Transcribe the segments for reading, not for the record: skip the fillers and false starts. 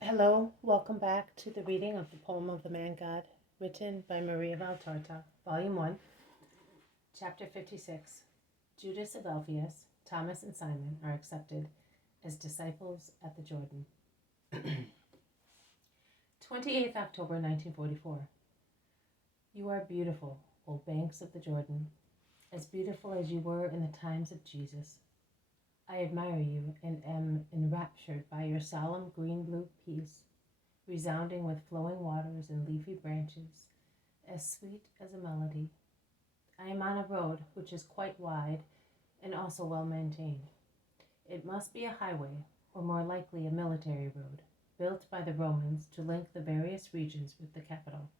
Hello, welcome back to the reading of the poem of the Man-God, written by Maria Valtorta, Volume 1, Chapter 56. Judas of Alphaeus, Thomas and Simon are accepted as disciples at the Jordan. 28th October 1944. You are beautiful, O banks of the Jordan, as beautiful as you were in the times of Jesus. I admire you and am enraptured by your solemn green-blue peace, resounding with flowing waters and leafy branches, as sweet as a melody. I am on a road which is quite wide and also well maintained. It must be a highway, or more likely a military road, built by the Romans to link the various regions with the capital.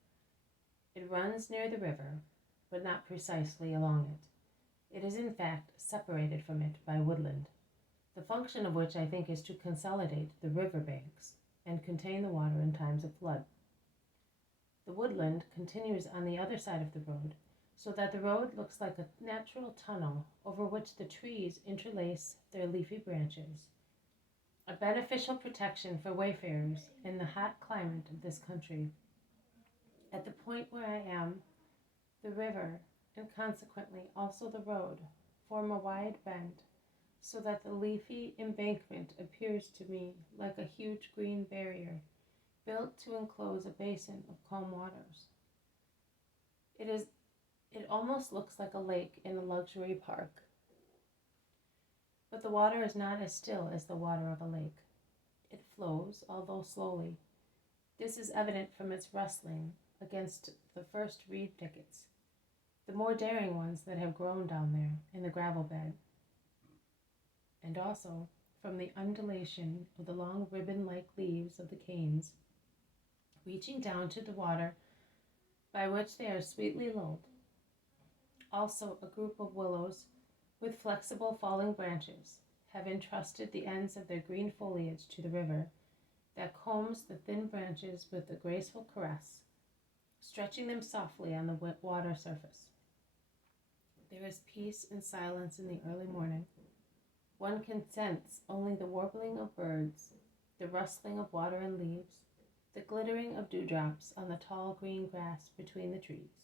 It runs near the river, but not precisely along it. It is in fact separated from it by woodland, the function of which I think is to consolidate the river banks and contain the water in times of flood. The woodland continues on the other side of the road, so that the road looks like a natural tunnel over which the trees interlace their leafy branches, a beneficial protection for wayfarers in the hot climate of this country. At the point where I am, the river, and consequently also the road, form a wide bend, so that the leafy embankment appears to me like a huge green barrier built to enclose a basin of calm waters. It almost looks like a lake in a luxury park, but the water is not as still as the water of a lake. It flows, although slowly. This is evident from its rustling against the first reed thickets, the more daring ones that have grown down there in the gravel bed, and also from the undulation of the long ribbon-like leaves of the canes, reaching down to the water by which they are sweetly lulled. Also a group of willows with flexible falling branches have entrusted the ends of their green foliage to the river that combs the thin branches with a graceful caress, stretching them softly on the water surface. There is peace and silence in the early morning. One can sense only the warbling of birds, the rustling of water and leaves, the glittering of dewdrops on the tall green grass between the trees,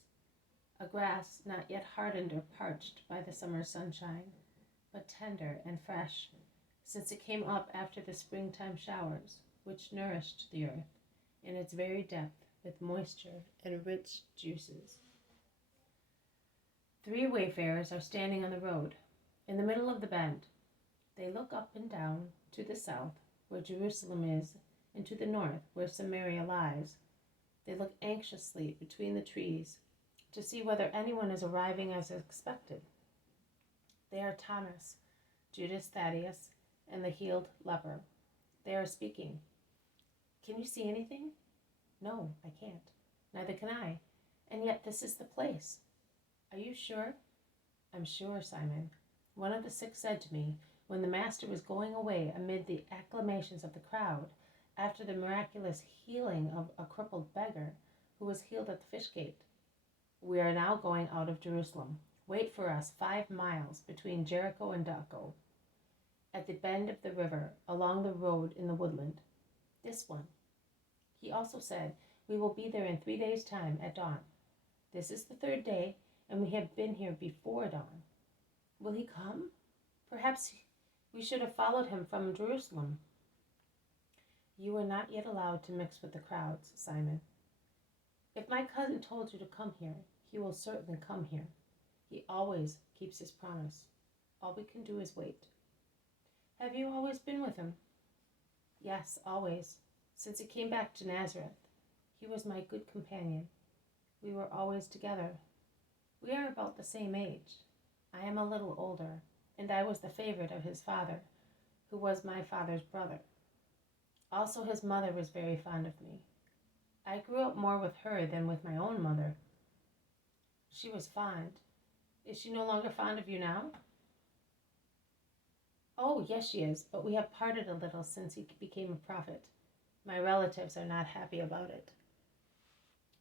a grass not yet hardened or parched by the summer sunshine, but tender and fresh, since it came up after the springtime showers, which nourished the earth in its very depth with moisture and rich juices. 3 wayfarers are standing on the road, in the middle of the bend. They look up and down to the south, where Jerusalem is, and to the north, where Samaria lies. They look anxiously between the trees to see whether anyone is arriving as expected. They are Thomas, Judas Thaddeus, and the healed leper. They are speaking. Can you see anything? No, I can't. Neither can I. And yet this is the place. Are you sure? I'm sure, Simon. One of the 6 said to me, when the master was going away amid the acclamations of the crowd, after the miraculous healing of a crippled beggar who was healed at the fish gate, we are now going out of Jerusalem. Wait for us 5 miles between Jericho and Daco, at the bend of the river, along the road in the woodland. This one. He also said, we will be there in 3 days' time at dawn. This is the 3rd day, and we have been here before dawn. Will he come? Perhaps we should have followed him from Jerusalem. You are not yet allowed to mix with the crowds, Simon. If my cousin told you to come here, he will certainly come here. He always keeps his promise. All we can do is wait. Have you always been with him? Yes, always, since he came back to Nazareth. He was my good companion. We were always together. We are about the same age. I am a little older, and I was the favorite of his father, who was my father's brother. Also, his mother was very fond of me. I grew up more with her than with my own mother. She was fond. Is she no longer fond of you now? Oh, yes, she is, but we have parted a little since he became a prophet. My relatives are not happy about it.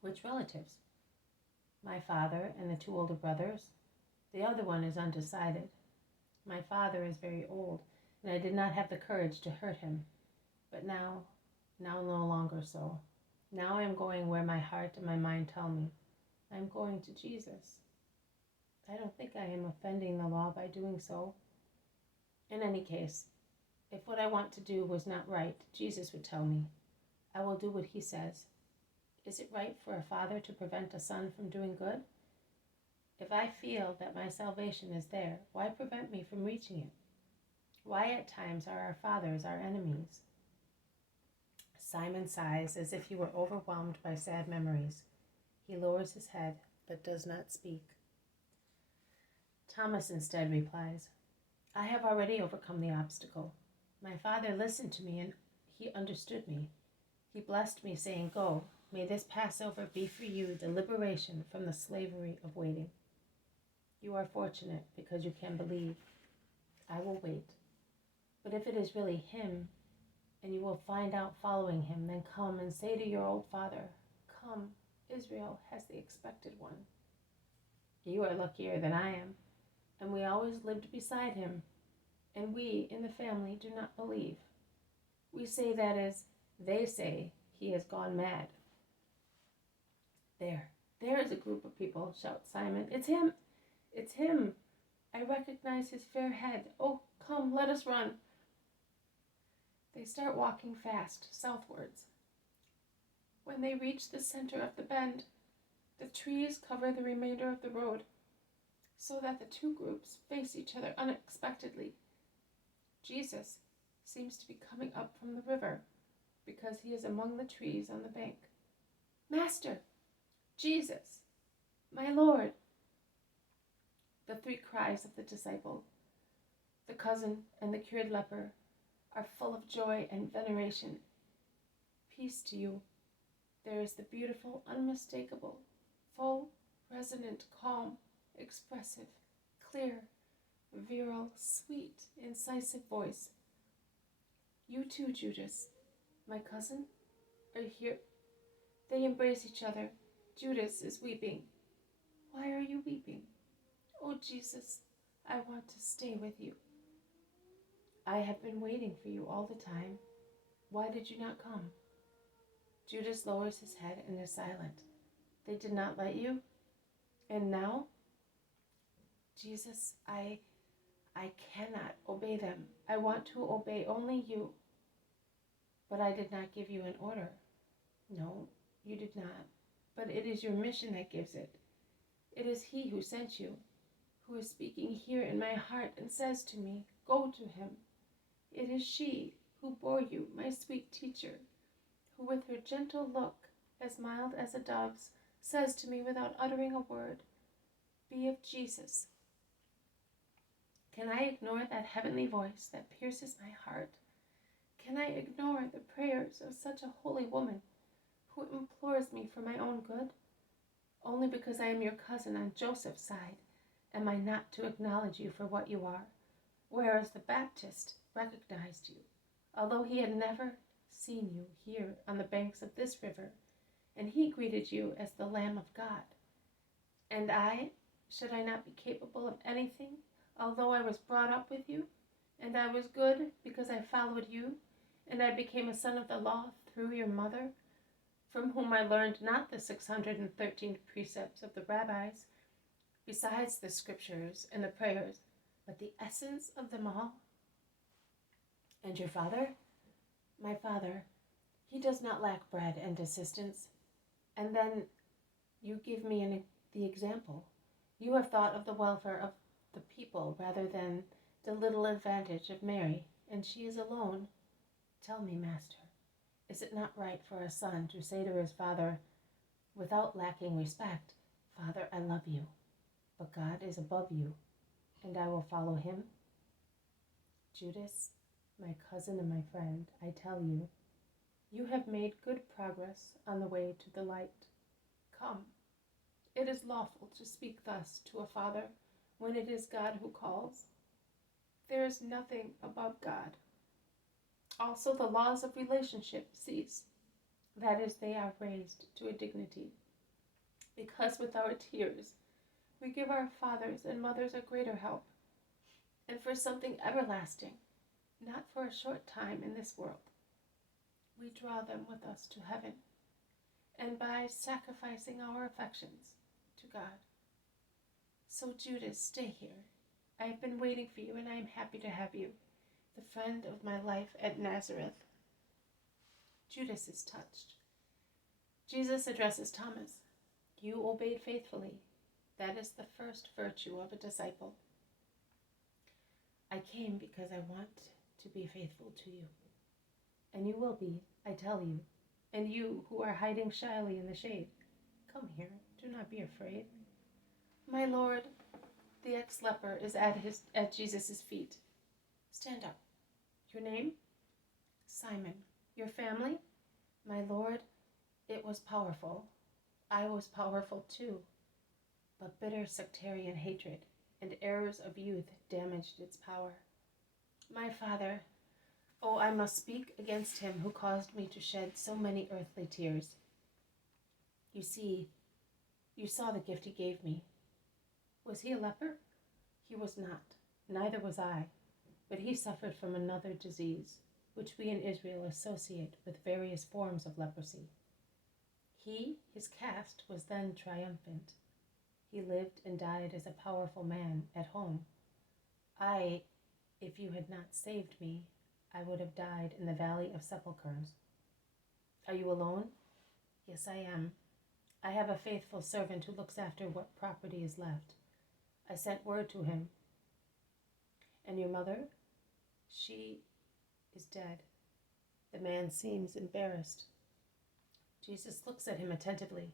Which relatives? My father and the 2 older brothers. The other one is undecided. My father is very old, and I did not have the courage to hurt him. But now Now no longer so. Now I am going where my heart and my mind tell me. I am going to Jesus. I don't think I am offending the law by doing so. In any case, if what I want to do was not right, Jesus would tell me. I will do what he says. Is it right for a father to prevent a son from doing good? If I feel that my salvation is there, why prevent me from reaching it? Why at times are our fathers our enemies? Simon sighs as if he were overwhelmed by sad memories. He lowers his head, but does not speak. Thomas instead replies, I have already overcome the obstacle. My Father listened to me and he understood me. He blessed me, saying, Go, may this Passover be for you the liberation from the slavery of waiting. You are fortunate because you can believe. I will wait. But if it is really him, and you will find out following him, then come and say to your old father, Come, Israel has the expected one. You are luckier than I am, and we always lived beside him, and we in the family do not believe. We say that as they say, he has gone mad. There is a group of people, shouts Simon. It's him! It's him! I recognize his fair head. Oh, come, let us run. They start walking fast, southwards. When they reach the center of the bend, the trees cover the remainder of the road, so that the two groups face each other unexpectedly. Jesus seems to be coming up from the river, because he is among the trees on the bank. Master! Jesus! My Lord! The three cries of the disciple, the cousin and the cured leper, are full of joy and veneration. Peace to you. There is the beautiful, unmistakable, full, resonant, calm, expressive, clear, virile, sweet, incisive voice. You too, Judas, my cousin, are here. They embrace each other. Judas is weeping. Why are you weeping? Oh, Jesus, I want to stay with you. I have been waiting for you all the time. Why did you not come? Judas lowers his head and is silent. They did not let you? And now? Jesus, I cannot obey them. I want to obey only you. But I did not give you an order. No, you did not. But it is your mission that gives it. It is he who sent you, who is speaking here in my heart and says to me, Go to him. It is she who bore you, my sweet teacher, who with her gentle look, as mild as a dove's, says to me without uttering a word, Be of Jesus. Can I ignore that heavenly voice that pierces my heart? Can I ignore the prayers of such a holy woman who implores me for my own good? Only because I am your cousin on Joseph's side am I not to acknowledge you for what you are, whereas the Baptist recognized you, although he had never seen you here on the banks of this river, and he greeted you as the Lamb of God. And should I not be capable of anything, although I was brought up with you, and I was good because I followed you, and I became a son of the law through your mother, from whom I learned not the 613 precepts of the rabbis, besides the scriptures and the prayers, but the essence of them all? And your father? My father, he does not lack bread and assistance. And then you give me the example. You have thought of the welfare of the people rather than the little advantage of Mary, and she is alone. Tell me, Master, is it not right for a son to say to his father, without lacking respect, Father, I love you, but God is above you, and I will follow him? Judas, my cousin and my friend, I tell you, you have made good progress on the way to the light. Come, it is lawful to speak thus to a father when it is God who calls. There is nothing above God. Also the laws of relationship cease. That is, they are raised to a dignity. Because with our tears, we give our fathers and mothers a greater help, and for something everlasting, not for a short time in this world. we draw them with us to heaven, and by sacrificing our affections to God. So Judas, stay here. I have been waiting for you, and I am happy to have you, the friend of my life at Nazareth. Judas is touched. Jesus addresses Thomas. You obeyed faithfully. That is the first virtue of a disciple. I came because I want to be faithful to you. And you will be, I tell you. And you who are hiding shyly in the shade, come here, do not be afraid. My Lord, the ex-leper is at Jesus' feet. Stand up. Your name? Simon. Your family? My Lord, it was powerful. I was powerful too. But bitter sectarian hatred and errors of youth damaged its power. My Father, oh, I must speak against him who caused me to shed so many earthly tears. You see, you saw the gift he gave me. Was he a leper? He was not. Neither was I. But he suffered from another disease, which we in Israel associate with various forms of leprosy. His caste, was then triumphant. He lived and died as a powerful man at home. If you had not saved me, I would have died in the valley of sepulchres. Are you alone? Yes, I am. I have a faithful servant who looks after what property is left. I sent word to him. And your mother? She is dead. The man seems embarrassed. Jesus looks at him attentively.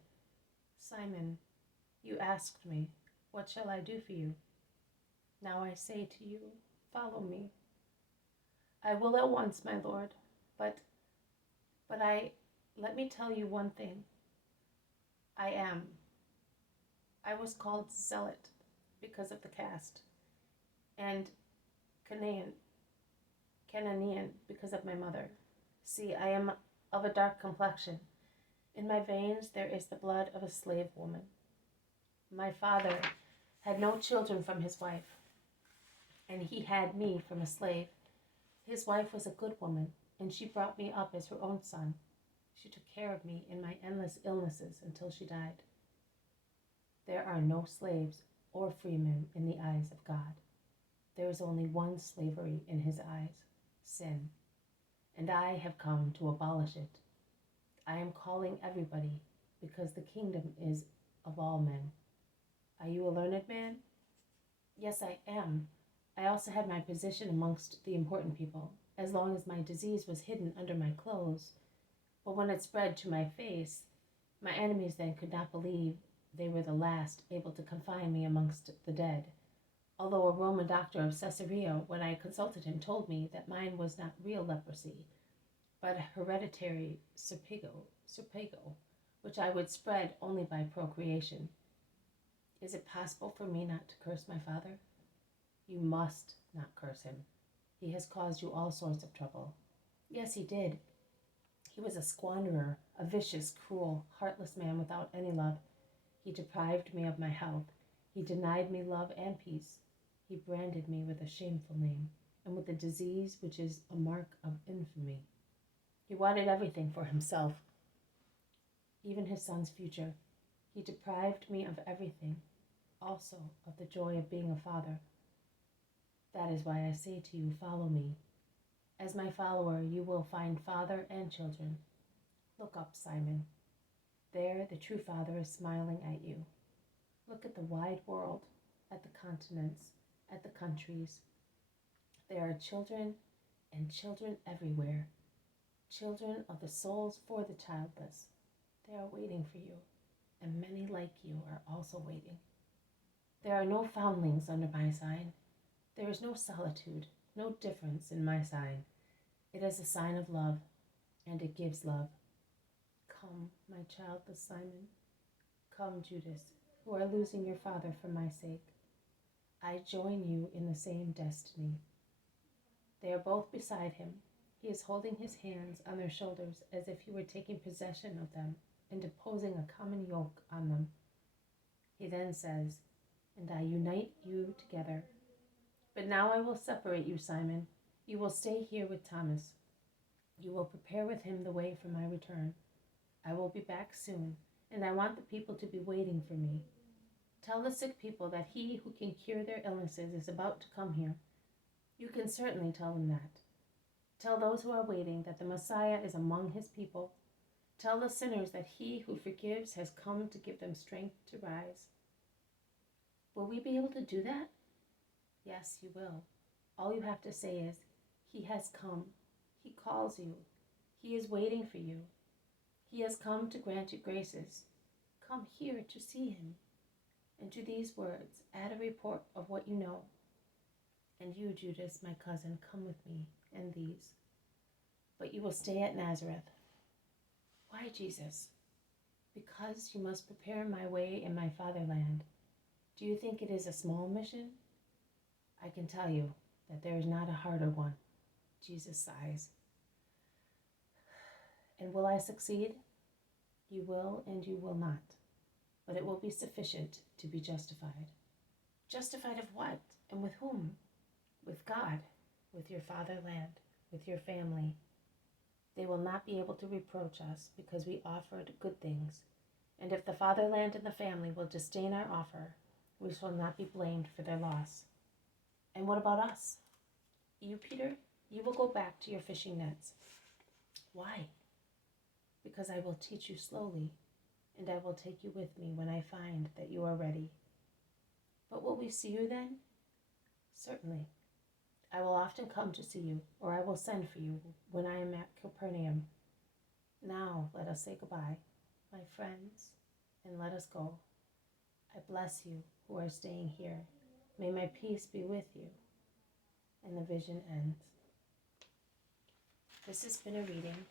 Simon, you asked me, what shall I do for you? Now I say to you, follow me. I will at once, my Lord, but let me tell you one thing. I was called Zealot because of the caste, and Canaanian because of my mother. See, I am of a dark complexion. In my veins there is the blood of a slave woman. My father had no children from his wife, and he had me from a slave. His wife was a good woman, and she brought me up as her own son. She took care of me in my endless illnesses until she died. There are no slaves or freemen in the eyes of God. There is only one slavery in his eyes, sin, and I have come to abolish it. I am calling everybody because the kingdom is of all men. Are you a learned man? Yes, I am. I also had my position amongst the important people, as long as my disease was hidden under my clothes. But when it spread to my face, my enemies then could not believe they were the last able to confine me amongst the dead. Although a Roman doctor of Caesarea, when I consulted him, told me that mine was not real leprosy, but hereditary serpigo, which I would spread only by procreation. Is it possible for me not to curse my father? You must not curse him. He has caused you all sorts of trouble. Yes, he did. He was a squanderer, a vicious, cruel, heartless man without any love. He deprived me of my health. He denied me love and peace. He branded me with a shameful name and with a disease which is a mark of infamy. He wanted everything for himself, even his son's future. He deprived me of everything, also of the joy of being a father. That is why I say to you, follow me. As my follower, you will find father and children. Look up, Simon. There, the true Father is smiling at you. Look at the wide world, at the continents, at the countries. There are children and children everywhere. Children of the souls for the childless. They are waiting for you, and many like you are also waiting. There are no foundlings under my sign. There is no solitude, no difference in my sign. It is a sign of love, and it gives love. Come, my childless Simon. Come, Judas, who are losing your father for my sake. I join you in the same destiny. They are both beside him. He is holding his hands on their shoulders as if he were taking possession of them and imposing a common yoke on them. He then says, and I unite you together. But now I will separate you, Simon. You will stay here with Thomas. You will prepare with him the way for my return. I will be back soon, and I want the people to be waiting for me. Tell the sick people that he who can cure their illnesses is about to come here. You can certainly tell them that. Tell those who are waiting that the Messiah is among his people. Tell the sinners that he who forgives has come to give them strength to rise. Will we be able to do that? Yes, you will. All you have to say is, he has come. He calls you. He is waiting for you. He has come to grant you graces. Come here to see him. And to these words, add a report of what you know. And you, Judas, my cousin, come with me, and these. But you will stay at Nazareth. Why, Jesus? Because you must prepare my way in my fatherland. Do you think it is a small mission? I can tell you that there is not a harder one. Jesus sighs. And will I succeed? You will and you will not. But it will be sufficient to be justified. Justified of what? And with whom? With God, with your fatherland, with your family. They will not be able to reproach us because we offered good things. And if the fatherland and the family will disdain our offer, we shall not be blamed for their loss. And what about us? You, Peter, you will go back to your fishing nets. Why? Because I will teach you slowly, and I will take you with me when I find that you are ready. But will we see you then? Certainly. I will often come to see you, or I will send for you when I am at Capernaum. Now let us say goodbye, my friends, and let us go. I bless you who are staying here. May my peace be with you. And the vision ends. This has been a reading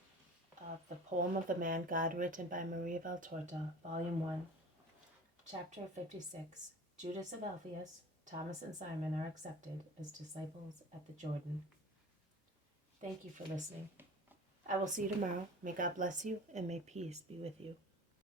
of the poem of the man God written by Maria Valtorta, Volume 1, Chapter 56, Judas of Alphaeus, Thomas and Simon are accepted as disciples at the Jordan. Thank you for listening. I will see you tomorrow. May God bless you and may peace be with you.